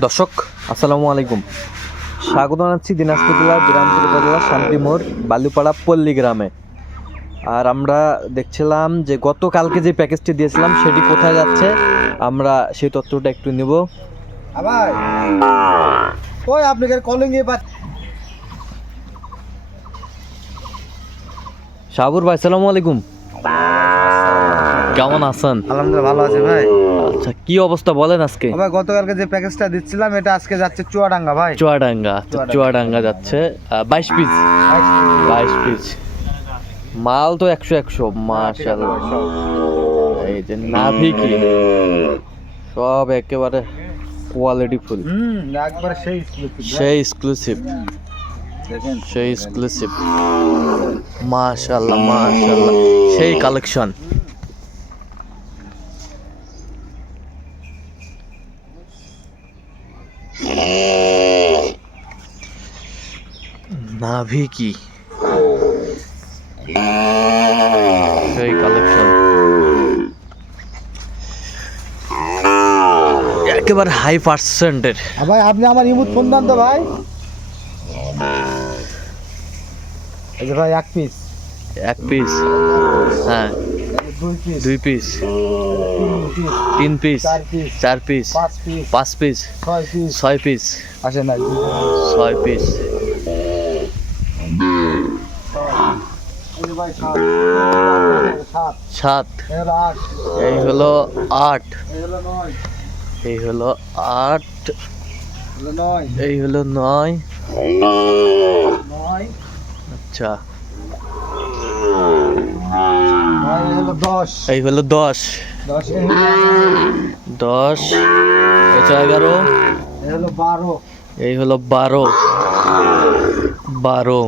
দর্শক আসসালামু আলাইকুম, স্বাগত জানাচ্ছি দিনাজপুর জেলার বিরামপুর উপজেলার শান্তিমোড় বালুপাড়া পল্লী গ্রামে। আর আমরা দেখছিলাম যে গতকালকে যে প্যাকেজটি দিয়েছিলাম সেটি কোথায় যাচ্ছে, আমরা সেই তথ্যটা একটু নেব। শাহাবুর ভাই আসসালামু আলাইকুম, কেমন আছেন? আলহামদুলিল্লাহ ভালো আছি ভাই। আচ্ছা, কি অবস্থা বলেন আজকে? ভাই গতকালকে যে প্যাকেজটা দিচ্ছিলাম এটা আজকে যাচ্ছে চুয়াডাঙ্গা ভাই। চুয়াডাঙ্গা যাচ্ছে 22 পিস। 22 পিস মাল তো 100 মাশাআল্লাহ। এই যে নাভি কি সব একেবারে কোয়ালিটি ফুল, একবারে সেই এক্সক্লুসিভ, দেখেন সেই এক্সক্লুসিভ, মাশাআল্লাহ মাশাআল্লাহ, সেই কালেকশন। নাভি কি সেই কালেকশন, একেবারে হাই পার্সেন্টের। ভাই আপনি আমার ইমুদ ফোন দেন তো ভাই। এই যে ভাই এক পিস, এক পিস, হ্যাঁ, দুই দুই পিস, পিস, তিন পিস, চার পিস, পাঁচ পিস, ছয় পিস, আসে না 6 পিস, সাত, এই হলো 8, এই হলো 8, এই হলো 9, আচ্ছা এই হলো 10, 10, এটা 11, এই হলো 12, 12, এই হলো 13, 13,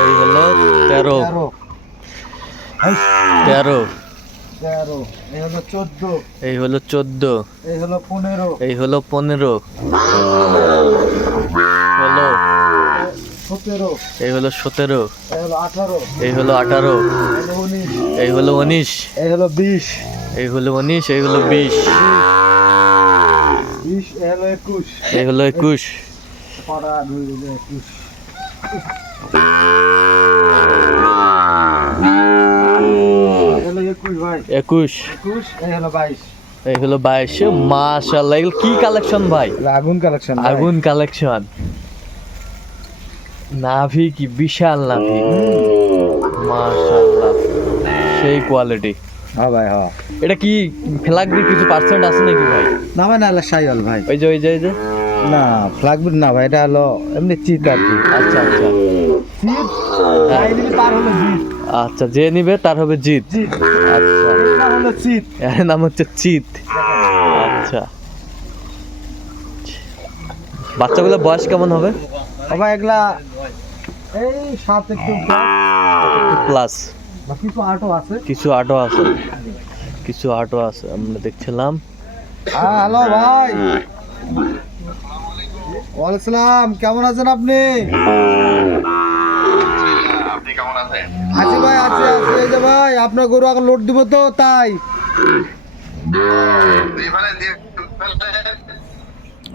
এই হলো 14, এই হলো 15, এই হলো 17, এই হলো 18, এই হলো 19, এই হলো 20, এই হলো 19, এই হলো 20, এই হলো 21, একুশ, এই হলো 22। মাশাআল্লাহ, এগুলো কি কালেকশন ভাই? আগুন কালেকশন, আগুন কালেকশন। নাভি কি বিশাল নাভি, মাশাআল্লাহ, সেই কোয়ালিটি। হ্যাঁ ভাই হ্যাঁ। এটা কি ফ্ল্যাগবিট কিছু পার্সেন্ট আছে নাকি ভাই? না ভাই না, শাইওয়াল ভাই। ওই যে না ফ্ল্যাগবিট না ভাই, এটা হলো এমনি চিত আর কি। আচ্ছা আচ্ছা, তার হলো জিত। আচ্ছা, যে নিবে তার হবে জিত। আচ্ছা, এটা হলো চিত, এর নাম হচ্ছে চিত। আচ্ছা, বাচ্চাগুলো বয়স কেমন হবে? ভাই এগুলা এই 7 একটু প্লাস, কিছু আটও আছে, কিছু আটও আছে, কিছু আটও আছে, আমরা দেখছিলাম। হ্যালো ভাই, ওয়ালাইকুম সালাম, কেমন আছেন আপনি? আপনি কেমন আছেন? আছি ভাই, আছি আছি। এই যে ভাই আপনার গরু এখন লোড দিব তো তাই।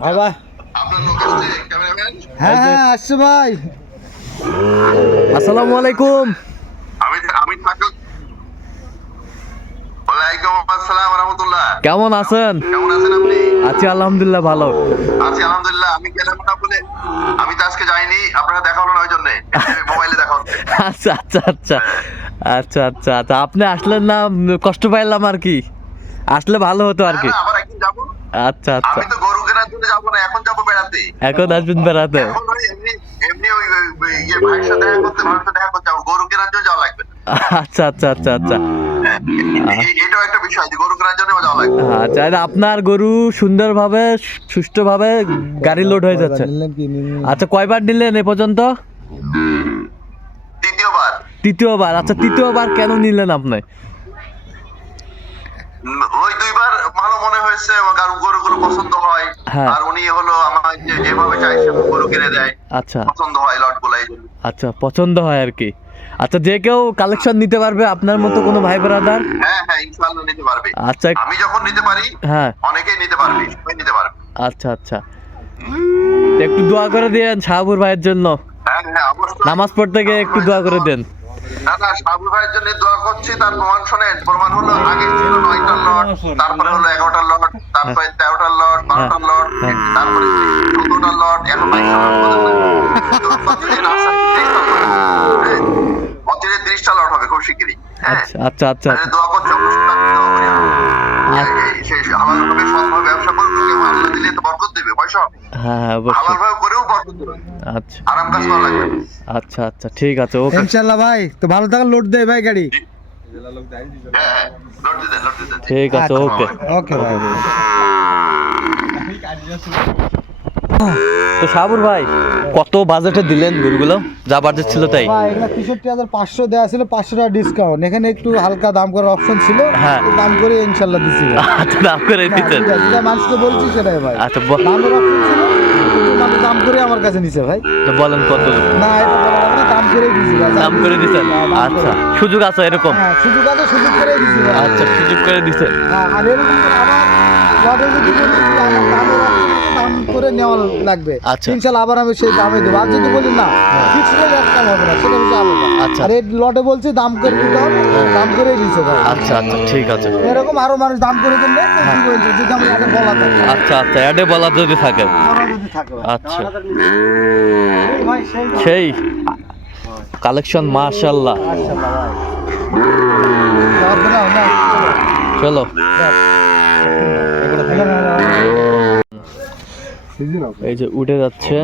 হ্যাঁ ভাই, আপনার লোক আসছে, ক্যামেরাম্যান? হ্যাঁ হ্যাঁ আসছে ভাই। আসসালামু আলাইকুম। আমি আমি থাকো। ওয়ালাইকুম আসসালাম ওয়া রাহমাতুল্লাহ। কেমন আছেন? কেমন আছেন আপনি? আছি আলহামদুলিল্লাহ, ভালো আছি আলহামদুলিল্লাহ। আমি গেলাম না বলে আমি তো আজকে যাইনি, আপনারা দেখা হলো না ওই জন্য মোবাইলে দেখা হচ্ছে। আচ্ছা আচ্ছা আচ্ছা আচ্ছা আচ্ছা আচ্ছা, আপনি আসলেন না, কষ্ট পাইলাম আর কি, আসলে ভালো হতো আর কি। আবার একদিন যাবো। আচ্ছা আচ্ছা, আমি তো গরু কেনার জন্য যাবো না, এখন যাবো বেড়াতে। এখন আসবেন বেড়াতে? এখন ওই এমনি এমনি ওই ইয়ে ভাইয়ের সাথে দেখা করতে যাবো, গরু কেনার জন্য যাওয়া লাগবে না। আচ্ছা আচ্ছা আচ্ছা আচ্ছা এটাও একটা বিষয় যে গরু কেনার জন্য যাওয়া লাগবে। আচ্ছা, আপনার গরু সুন্দরভাবে সুষ্ঠুভাবে গাড়ি লোড হয়ে যাচ্ছে। আচ্ছা, কয়বার নিলেন এ পর্যন্ত? দ্বিতীয়বার। তৃতীয়বার। আচ্ছা, তৃতীয়বার কেন নিলেন আপনি? ওই দুইবার ভালো মনে হয়েছে, গরুগুলো পছন্দ হয়। হ্যাঁ। আর উনি হলো আমার যেভাবে চাইছে গরু কিনে দেয়। আচ্ছা, পছন্দ হয় লট গুলাই। আচ্ছা, পছন্দ হয় আর কি। আচ্ছা, যে কেউ কালেকশন নিতে পারবে আপনার মতো কোনো ভাই ব্রাদার? হ্যাঁ হ্যাঁ, ইনশাআল্লাহ নিতে পারবে। আচ্ছা, আমি যখন নিতে পারি হ্যাঁ, অনেকেই নিতে পারবে। পারবে, সবাই নিতে পারবে। আচ্ছা আচ্ছা, তো একটু দোয়া করে দেন শাহাবুর ভাইয়ের জন্য, হ্যাঁ হ্যাঁ অবশ্যই। নামাজ পড়তে গিয়ে একটু দোয়া করে দেন। না না, সাবু ভাইয়ের জন্য দোয়া করছি। তার প্রমাণ শোনেন, প্রমাণ হলো আগে ছিল 9টার লট, তারপরে হলো 11টার লট, তারপরে 13টার লট, 12টার লট, তারপরে 14টার লট, এখন 22টার লট প্রতিদিন প্রতিদিন 30টা লট হবে খুব শিগগিরই। হ্যাঁ আচ্ছা আচ্ছা আচ্ছা তাহলে দোয়া করছি, অবশ্যই তার দোয়া করি আমি। সেই হালালভাবে সৎভাবে ব্যবসা করুন, কেউ আল্লাহ দিলে তো বরকত দেবে, পয়সা হবে। হ্যাঁ হ্যাঁ অবশ্যই। হালালভাবে করেও বরকত দেবে, আচ্ছা আরাম কাজ করা লাগবে। আচ্ছা আচ্ছা ঠিক আছে, ওকে। ইনশাল্লাহ ভাই, তো ভালো থাকা, লোড দেয় ভাই গাড়ি। হ্যাঁ হ্যাঁ, লট দিতেন, লট দিতেন। ঠিক আছে, ওকে। ওকে ভাই। তো শাহাবুর ভাই কত বাজেটে দিলেন গরুগুলো? যা বাজেট ছিল তাই? ভাই এগুলো 63,500 দেওয়া ছিল, 500 টাকা ডিসকাউন্ট, এখানে একটু হালকা দাম করার অপশন ছিল, হ্যাঁ। তো দাম করে ইনশাল্লাহ দিচ্ছি ভাই। আচ্ছা, দাম করে দিতেন। হ্যাঁ, যেটা মানুষকে বলছি সেটাই ভাই। আচ্ছা দামের অপশন ছিল, কিন্তু মানুষ দাম করে আমার কাছে নিছে ভাই। তো বলেন কত? না, এটা বলা যাবে না, দাম করেই দিছি ভাই। দাম করে দিতেন? হ্যাঁ, দাম আচ্ছা, করে। সুযোগ আছে এরকম? হ্যাঁ, সুযোগ আছে, সুযোগ করেই দিছি ভাই। আচ্ছা, সুযোগ করে দিতেন। হ্যাঁ, আর এরকম করে আবার লটে যদি বলি যে আমার দামের অপশন দাম করে নেওয়া লাগবে, আচ্ছা। ইনশাল্লাহ আবার আমি সেই দামে দেবো। আর যদি বলি না ফিক্স রেট একদম হবে না, সেটা হচ্ছে আলাদা। আচ্ছা। আর এই লটে বলছি দাম করে দিতে হবে, দাম করেই দিছে ভাই। আচ্ছা আচ্ছা ঠিক আছে। এরকম আরো মানুষ দাম করে দিলে কি বলছে, যদি আমার আগে বলা থাকে, আচ্ছা আচ্ছা, অ্যাডে বলা যদি থাকে। বলা যদি থাকে ভাই। আচ্ছা, এই ভাই সেই সেই কালেকশন মাশাআল্লাহ। মাশাআল্লাহ ভাই। দাও দাও না, চলো। এই যে উঠে যাচ্ছে।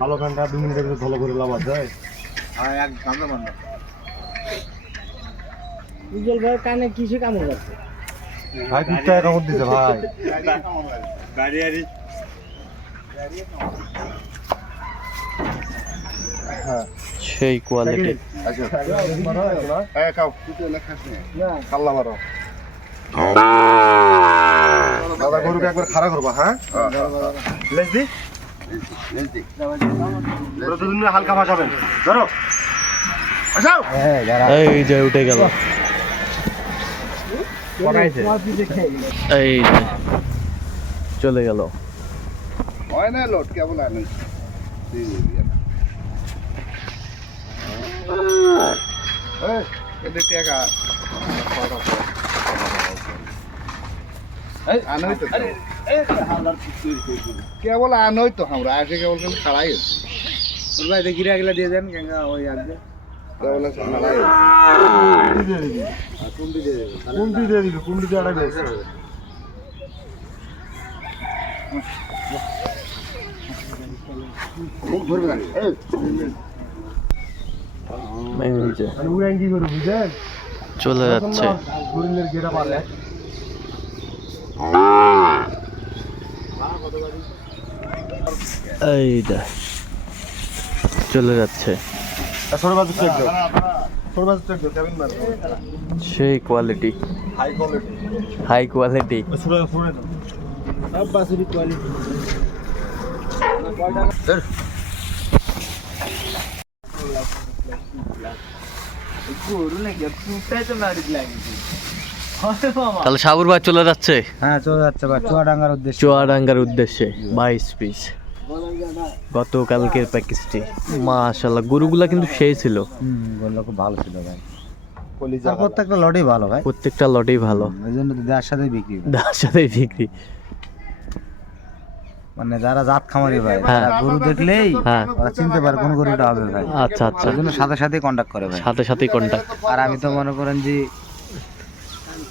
ভালো ঘন্টা 2 মিনিটের ভিতরে ভালো করে লাভ আছে। হ্যাঁ, এক ঘন্টা বন্ধ। উজ্জ্বল ভাই কানে কিসে কামড় যাচ্ছে? ভাই 2 টাকা কামড় দিছে ভাই। গাড়ি হ্যাঁ, সেই কোয়ালিটি। আচ্ছা এই কাও তুই না খাস না, কাল্লা মারো দাদা, গরুকে একবার খাড়া করবা। হ্যাঁ, লেজ দি, লেজ দি। পুরো দুদিন হালকা ভাসাবেন, ধরো আসাও। এই যে উঠে গেল। এই যে চলে গেল। হয় না লোড কেবল আনে। এই দেখতে একা আনোই তো, কেবল আনোই তো আমরা আসে, কেবল কেবল খাড়াই তোর ভাই দেখি গিরা দিয়ে দেন গঙ্গা ওই আগে কেবল খাড়াই। কুন্ডি দিয়ে দিবি, কুন্ডি দিয়ে আড়াই বেশ ধরবে না। এই যে মানে উড়ান কি করে বুঝেন, চলে যাচ্ছে। হরিণের গেরা পালে এই যে চলে যাচ্ছে। ছোট বাজু চেক দাও, ছোট বাজু চেক দাও, কেমন মার সেই quality, high quality, high quality. ছোট ফুড়ে দাও, সব বাসুরি কোয়ালিটি। তাহলে শাহাবুর ভাই চলে যাচ্ছে হ্যাঁ, চলে যাচ্ছে ভাই চুয়াডাঙ্গার উদ্দেশ্যে। চুয়াডাঙ্গার উদ্দেশ্যে। 22 পিস গতকালকের প্যাকেজটি। মাশাআল্লাহ, গরুগুলা কিন্তু সেই ছিল। বললো খুব ভালো ছিল ভাই, আর প্রত্যেকটা লটই ভালো ভাই, প্রত্যেকটা লটেই ভালো। ওই জন্য তো দেওয়ার সাথে বিক্রি হয়। তার সাথে বিক্রি। মানে যারা জাত খামারি ভাই, হ্যাঁ। তারা গরু দেখলেই হ্যাঁ। ওরা চিনতে পারে কোন গরুটা হবে ভাই, আচ্ছা আচ্ছা, ওই জন্য সাথে সাথে কন্ট্যাক্ট করে ভাই। সাথে সাথেই কন্টাক্ট। আর আমি তো মনে করেন যে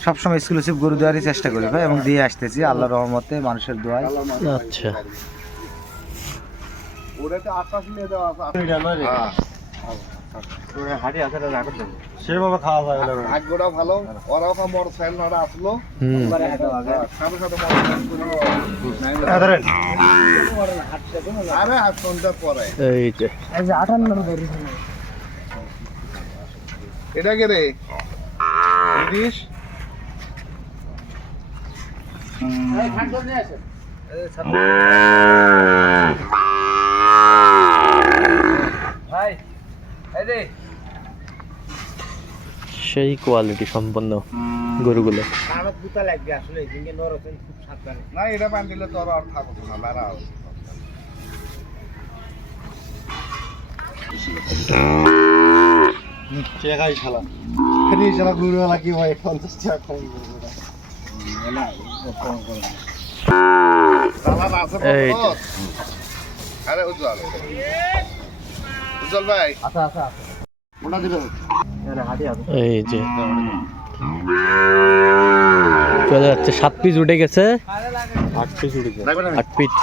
সবসময় এক্সক্লুসিভ গরু দেওয়ারই চেষ্টা করি ভাই, এবং দিয়ে আসতেছি আল্লাহর রহমতে, মানুষের দোয়ায়। আচ্ছা, সেভাবে খাওয়া যায় ভাগ্যটা ভালো, ওরাও মোটর সাইকেল নাড়া আসলো, হুম, সাথে সাথে আরে আজ সন্ধ্যার পরে। এই যে এটা কে রে ব্রিটিশ? সেই কোয়ালিটি সম্পন্ন। গরুগুলো। না এটা বান দিলে তো আর থাকতো না লারা টাকাই শালা ফ্রি শালা গরুওয়ালা কি ভাই 50 টাকা কম এই আরে উজ্জ্বল উজ্জ্বল ভাই আচ্ছা মোটা দিল এই যে চলে যাচ্ছে, 7 পিস উঠে গেছে, 8 পিস উঠে গেছে, 8 পিস।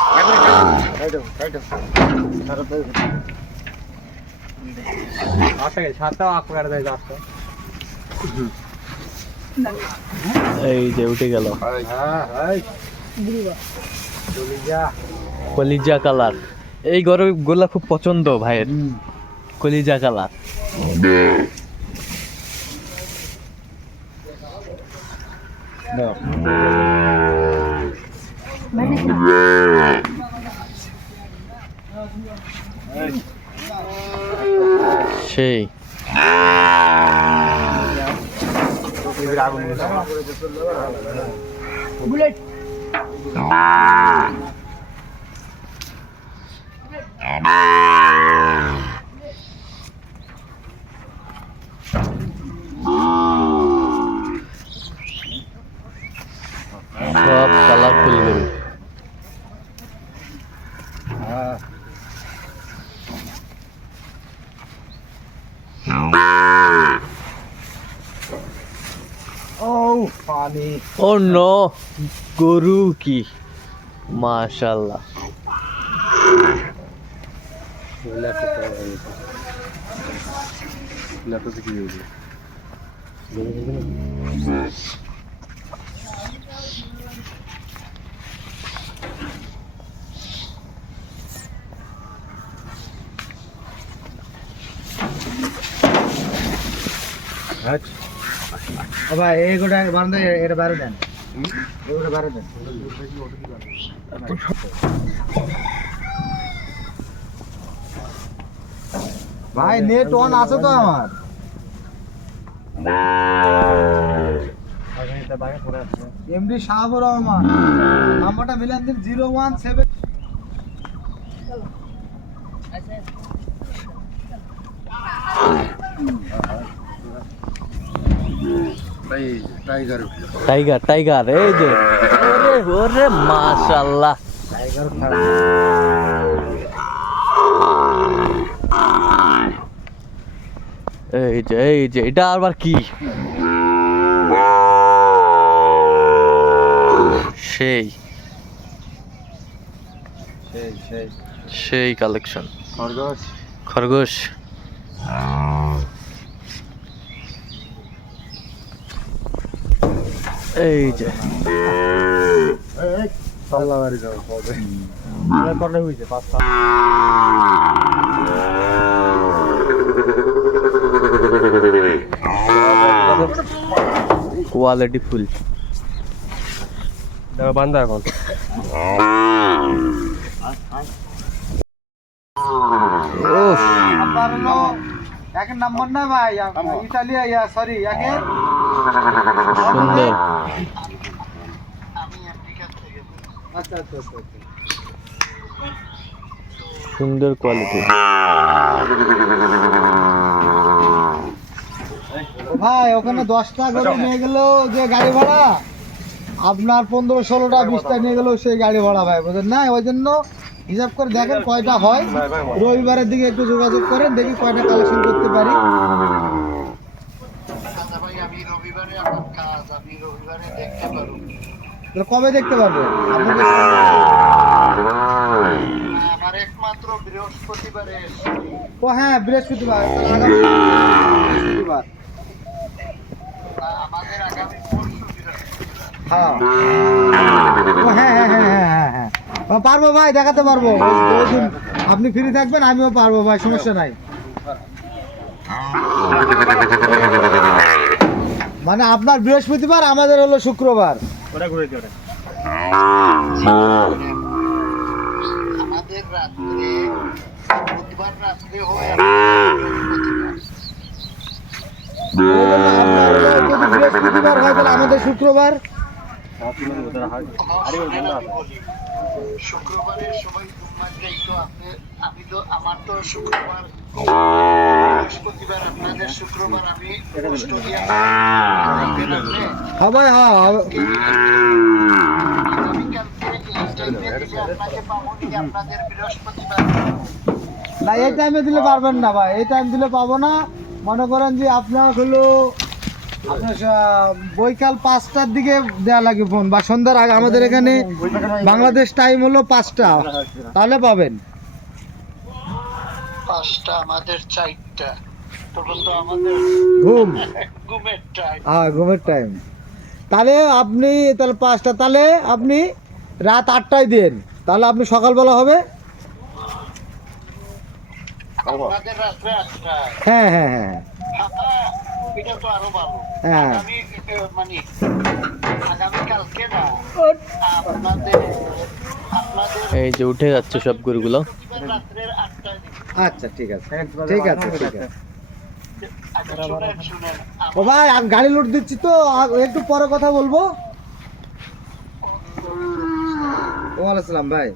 এই যে উঠে গেল কলিজা কালার। এই গরুগুলা খুব পছন্দ ভাইয়ের, কলিজা কালার। সেই সব কালারফুল গরু। ও নো, গরু কি মাশাআল্লাহ। ভাই এই গোটা বারান্দা এটা বাইরে দেন, এই গোটা বাইরে দেন। ভাই নেট অন আছে তো আমার। এমডি শাহাবুর রহমান, নাম্বারটা মিলান দিন 017। টাইগার টাইগার টাইগার, এই যে ওরে ওরে মাশাআল্লাহ। টাইগার এই যে এটা আবার কি? সেই সেই কালেকশন। খরগোশ এই যে কোয়ালিটি ফুল বান্ধা এখন। আপনার হলো একের নাম্বার না ভাই, ইতালিয়া সরি একের সুন্দর। আচ্ছা সুন্দর কোয়ালিটি। ভাই ওখানে 10টা গরু নিয়ে গেল যে গাড়ি ভাড়া, আপনার 15-16টা 20টা নিয়ে গেল সেই গাড়ি ভাড়া ভাই, বুঝলেন না? ওই জন্য হিসাব করে দেখেন কয়টা হয়, রবিবারের দিকে একটু যোগাযোগ করেন, দেখি কয়টা কালেকশন করতে পারি। তাহলে কবে দেখতে পারবেন? আপনাকে ও হ্যাঁ বৃহস্পতিবার, তাহলে আগামী বৃহস্পতিবার। হ্যাঁ ও হ্যাঁ পারবো ভাই, দেখাতে পারবো। ওই দিন আপনি ফ্রি থাকবেন, আমিও পারবো ভাই, সমস্যা নাই। মানে আপনার বৃহস্পতিবার, আমাদের হলো শুক্রবার। আমাদের রাত্রে বুধবার রাত্রে হয় ওই জন্য আপনার হলো যদি বৃহস্পতিবার হয় তাহলে আমাদের শুক্রবার। শুক্রবারের সময় ঘুমার যাই তো আমি তো আমার তো শুক্রবার বৃহস্পতিবার আপনাদের শুক্রবার আমি অস্ট্রেলিয়া হ্যাঁ ভাই, হ্যাঁ আপনাকে পাবো নি আপনাদের বৃহস্পতিবার। না, এই টাইমে দিলে পারবেন না ভাই, এই টাইম দিলে পাবো না। মনে করেন যে আপনার হলো আপনার বৈকাল 5টার দিকে দেওয়া লাগে ফোন, বা সন্ধ্যার আগে। আমাদের এখানে বাংলাদেশ টাইম হলো 5টা, তাহলে পাবেন। 5টা আমাদের 4টা, তখন তো আমাদের ঘুমের টাইম। হ্যাঁ, ঘুমের টাইম। তাহলে আপনি তাহলে 5টা, তাহলে আপনি রাত 8টায় দেন, তাহলে আপনি সকালবেলা হবে। আমাদের রাত্রে 8টা। হ্যাঁ হ্যাঁ হ্যাঁ এটা তো আরো ভালো। হ্যাঁ। আমি মানে আগামীকালকে না আপনাদের এই যে উঠে যাচ্ছে সব গরুগুলো। রাত্রের 8টায় আচ্ছা, ঠিক আছে ঠিক আছে ঠিক আছে। শুনেন ও ভাই, আমি গাড়ি লোড দিচ্ছি তো, একটু পরে কথা বলবো। ওয়ালাইকুম আসসালাম ভাই।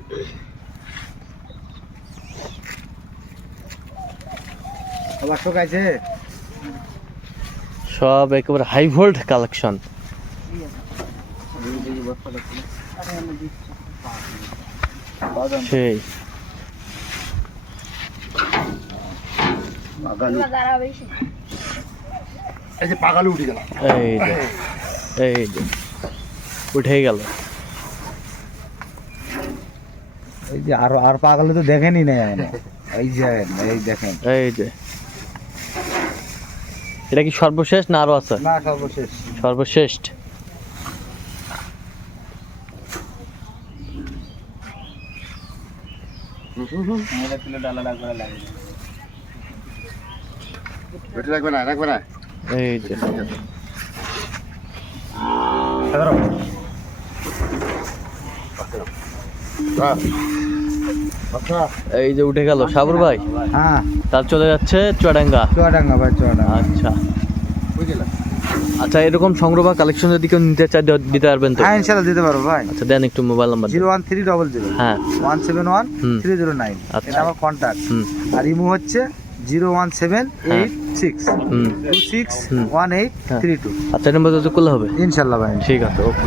আবার শোকাইছে। সব একেবারে হাই ভোল্ট কালেকশন। সেই এই যে পাগালে উঠে গেল। এই যে উঠে গেল। এই যে আর পাগালে তো দেখেনি না এখনো। এই যে এই দেখেন। এই যে এটা কি সর্বশেষ না আরো আছে? না, সর্বশেষ। সর্বশেষ। এই যে এই যে উঠে গেল সাবর ভাই। হ্যাঁ, তার চলে যাচ্ছে চুয়াডাঙ্গা। চুয়াডাঙ্গা ভাই, চুয়াডাঙ্গা। আচ্ছা আচ্ছা, এরকম সংগ্রহ বা কালেকশন যদি কেউ নিতে চায় দিতে পারবেন তো? হ্যাঁ, ইনশাআল্লাহ দিতে পারবো ভাই। আচ্ছা দেন একটু মোবাইল নাম্বার। 01300 হ্যাঁ 171 309। এটা আমার কন্টাক্ট। আর ইমো হচ্ছে 01786261832। আচ্ছা, নম্বর তো করলে হবে। ইনশাআল্লাহ ভাই। ঠিক আছে, ওকে।